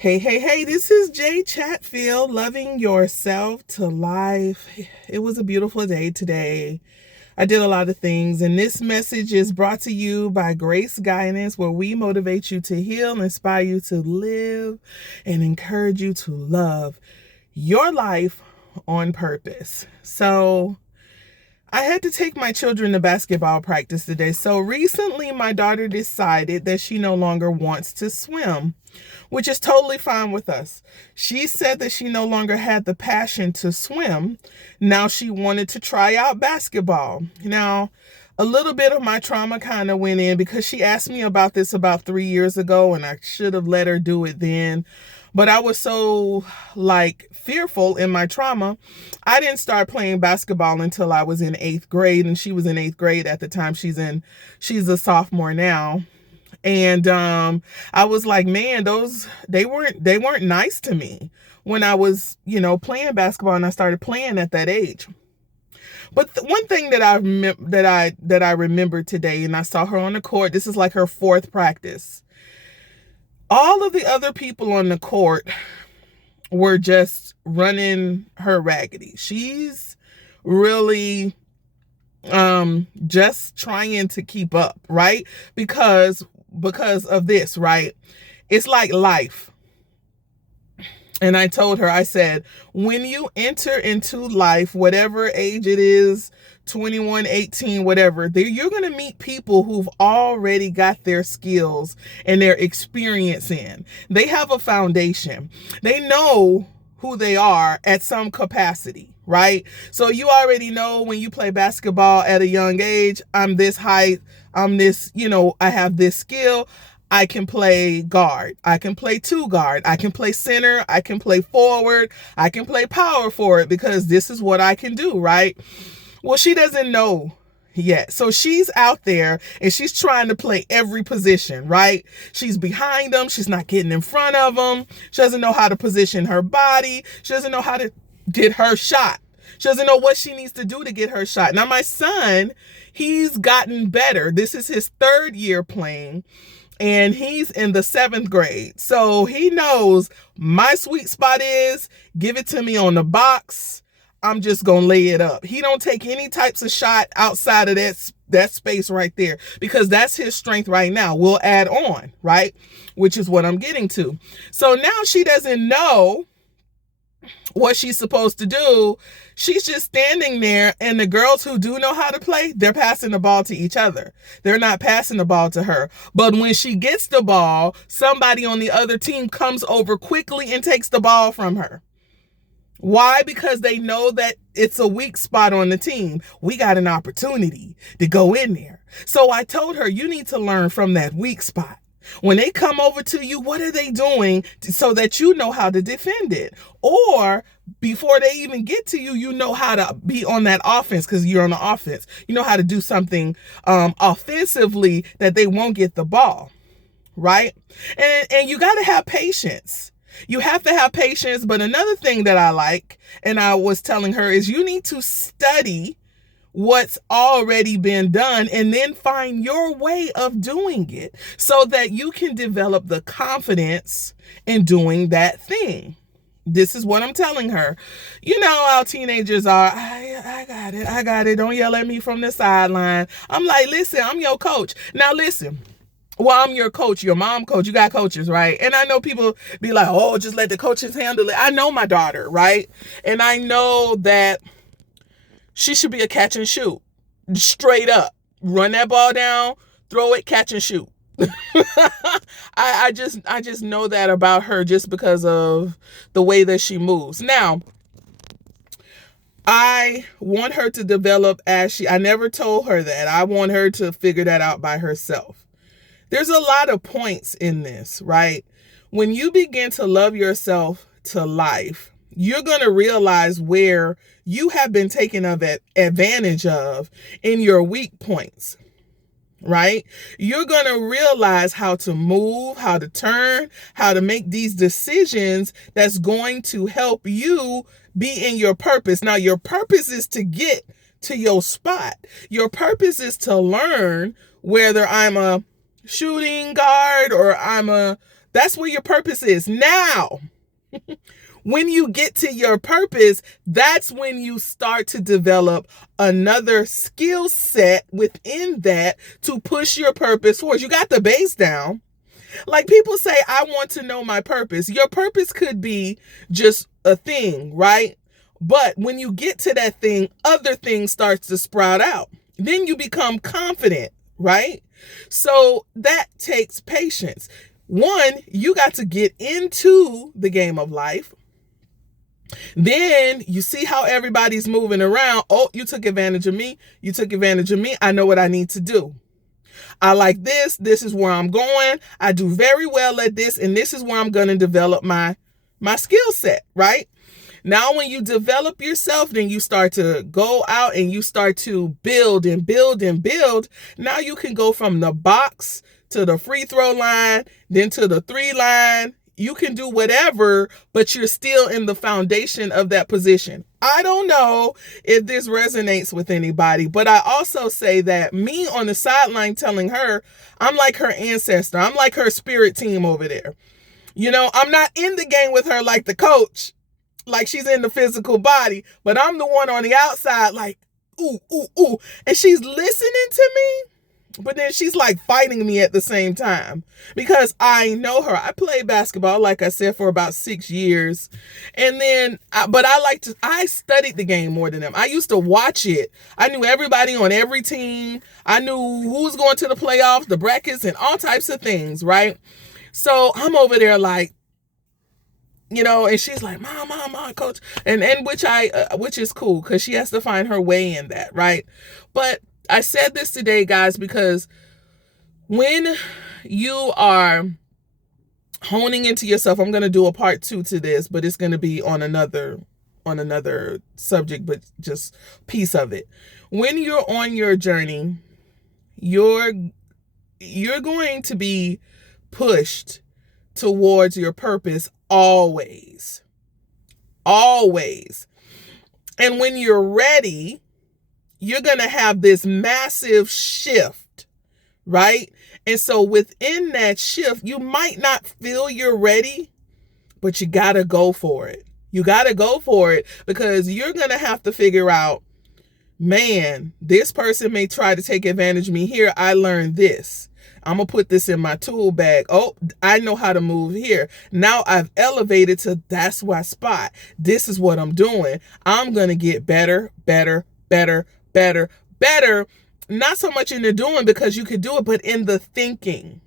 Hey, this is Jay Chatfield, Loving Yourself to Life. It was a beautiful day today. I did a lot of things, and this message is brought to you by Grace Guidance, where we motivate you to heal, inspire you to live, and encourage you to love your life on purpose. So, I had to take my children to basketball practice today. So recently, my daughter decided that she no longer wants to swim, which is totally fine with us. She said that she no longer had the passion to swim. Now she wanted to try out basketball. Now, a little bit of my trauma kind of went in because she asked me about this about 3 years ago, and I should have let her do it then. But I was so fearful in my trauma. I didn't start playing basketball until I was in 8th grade, and she was in 8th grade at the time. She's a sophomore now. And I was like, man, they weren't nice to me when I was, playing basketball, and I started playing at that age. But one thing that I remember today, and I saw her on the court. This is like her 4th practice. All of the other people on the court were just running her raggedy. She's really just trying to keep up, right? Because of this, right? It's like life. And I told her, I said, when you enter into life, whatever age it is, 21, 18, whatever, you're going to meet people who've already got their skills and their experience in. They have a foundation. They know who they are at some capacity, right? So you already know when you play basketball at a young age, I'm this height, I'm this, I have this skill. I can play guard. I can play 2 guard. I can play center. I can play forward. I can play power forward because this is what I can do, right? Well, she doesn't know yet. So she's out there and she's trying to play every position, right? She's behind them. She's not getting in front of them. She doesn't know how to position her body. She doesn't know how to get her shot. She doesn't know what she needs to do to get her shot. Now, my son, he's gotten better. This is his 3rd year playing, and he's in the 7th grade. So he knows my sweet spot is give it to me on the box. I'm just going to lay it up. He don't take any types of shot outside of that space right there because that's his strength right now. We'll add on, right? Which is what I'm getting to. So now she doesn't know what she's supposed to do. She's just standing there, and the girls who do know how to play, they're passing the ball to each other. They're not passing the ball to her. But when she gets the ball, somebody on the other team comes over quickly and takes the ball from her. Why? Because they know that it's a weak spot on the team. We got an opportunity to go in there. So I told her, you need to learn from that weak spot. When they come over to you, what are they doing so that you know how to defend it? Or before they even get to you, you know how to be on that offense because you're on the offense. You know how to do something offensively that they won't get the ball, right? And you got to have patience. You have to have patience. But another thing that I like, and I was telling her, is you need to study what's already been done and then find your way of doing it so that you can develop the confidence in doing that thing. This is what I'm telling her. You know how teenagers are. I got it. Don't yell at me from the sideline. I'm like, listen, I'm your coach. Now listen. Well, I'm your coach, your mom coach. You got coaches, right? And I know people be like, oh, just let the coaches handle it. I know my daughter, right? And I know that she should be a catch and shoot. Straight up. Run that ball down, throw it, catch and shoot. I just know that about her just because of the way that she moves. Now, I want her to develop I never told her that. I want her to figure that out by herself. There's a lot of points in this, right? When you begin to love yourself to life, you're going to realize where you have been taken advantage of in your weak points, right? You're going to realize how to move, how to turn, how to make these decisions that's going to help you be in your purpose. Now, your purpose is to get to your spot. Your purpose is to learn whether I'm a shooting guard, or that's where your purpose is. Now, when you get to your purpose, that's when you start to develop another skill set within that to push your purpose forward. You got the base down. Like people say, I want to know my purpose. Your purpose could be just a thing, right? But when you get to that thing, other things starts to sprout out. Then you become confident, right? So that takes patience. One, you got to get into the game of life. Then you see how everybody's moving around. Oh, you took advantage of me. You took advantage of me. I know what I need to do. I like this. This is where I'm going. I do very well at this. And this is where I'm going to develop my skill set, right? Now, when you develop yourself, then you start to go out and you start to build and build and build. Now you can go from the box to the free throw line, then to the 3 line. You can do whatever, but you're still in the foundation of that position. I don't know if this resonates with anybody, but I also say that me on the sideline telling her, I'm like her ancestor. I'm like her spirit team over there. You know, I'm not in the game with her like the coach, like she's in the physical body, but I'm the one on the outside like, ooh, ooh, ooh. And she's listening to me. But then she's like fighting me at the same time because I know her. I played basketball, like I said, for about 6 years. And then, I studied the game more than them. I used to watch it. I knew everybody on every team. I knew who was going to the playoffs, the brackets, and all types of things, right? So I'm over there like, you know, and she's like, mom, coach. And which is cool because she has to find her way in that, right? But I said this today, guys, because when you are honing into yourself, I'm going to do a part 2 to this, but it's going to be on another subject, but just piece of it. When you're on your journey, you're going to be pushed towards your purpose always. Always. And when you're ready, you're going to have this massive shift, right? And so within that shift, you might not feel you're ready, but you got to go for it. You got to go for it because you're going to have to figure out, man, this person may try to take advantage of me here. I learned this. I'm going to put this in my tool bag. Oh, I know how to move here. Now I've elevated to that's my spot. This is what I'm doing. I'm going to get better. Not so much in the doing because you could do it, but in the thinking.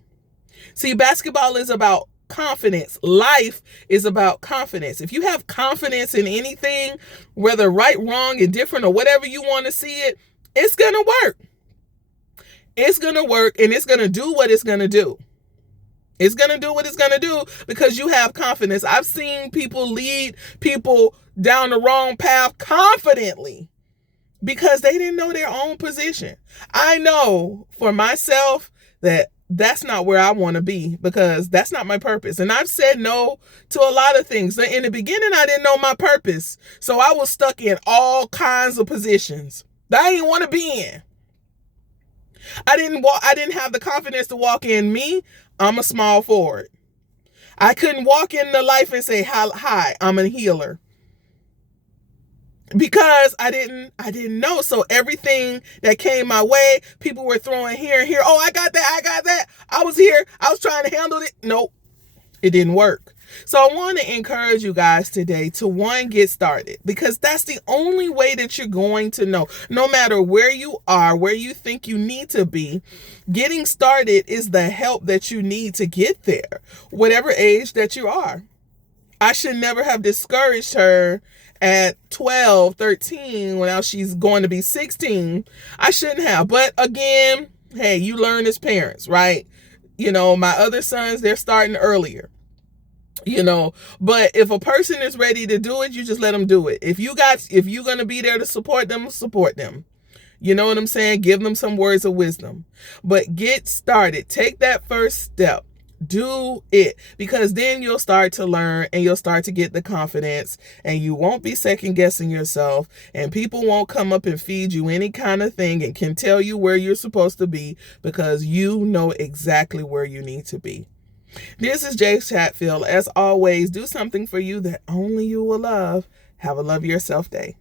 See, basketball is about confidence. Life is about confidence. If you have confidence in anything, whether right, wrong, indifferent, or whatever you want to see it, it's going to work. It's going to work and it's going to do what it's going to do. It's going to do what it's going to do because you have confidence. I've seen people lead people down the wrong path confidently because they didn't know their own position. I know for myself that that's not where I want to be because that's not my purpose. And I've said no to a lot of things. In the beginning, I didn't know my purpose. So I was stuck in all kinds of positions that I didn't want to be in. I didn't have the confidence to walk in me. I'm a small forward. I couldn't walk into life and say, hi, I'm a healer. Because I didn't know. So everything that came my way, people were throwing here and here. Oh, I got that. I was here. I was trying to handle it. Nope. It didn't work. So I want to encourage you guys today to one, get started because that's the only way that you're going to know. No matter where you are, where you think you need to be, getting started is the help that you need to get there, whatever age that you are. I should never have discouraged her at 12, 13, when now she's going to be 16. I shouldn't have. But again, hey, you learn as parents, right? You know, my other sons, they're starting earlier. You know, but if a person is ready to do it, you just let them do it. If you're going to be there to support them. You know what I'm saying? Give them some words of wisdom. But get started. Take that first step. Do it, because then you'll start to learn and you'll start to get the confidence, and you won't be second guessing yourself, and people won't come up and feed you any kind of thing and can tell you where you're supposed to be, because you know exactly where you need to be. This is Jay Chatfield. As always, do something for you that only you will love. Have a love yourself day.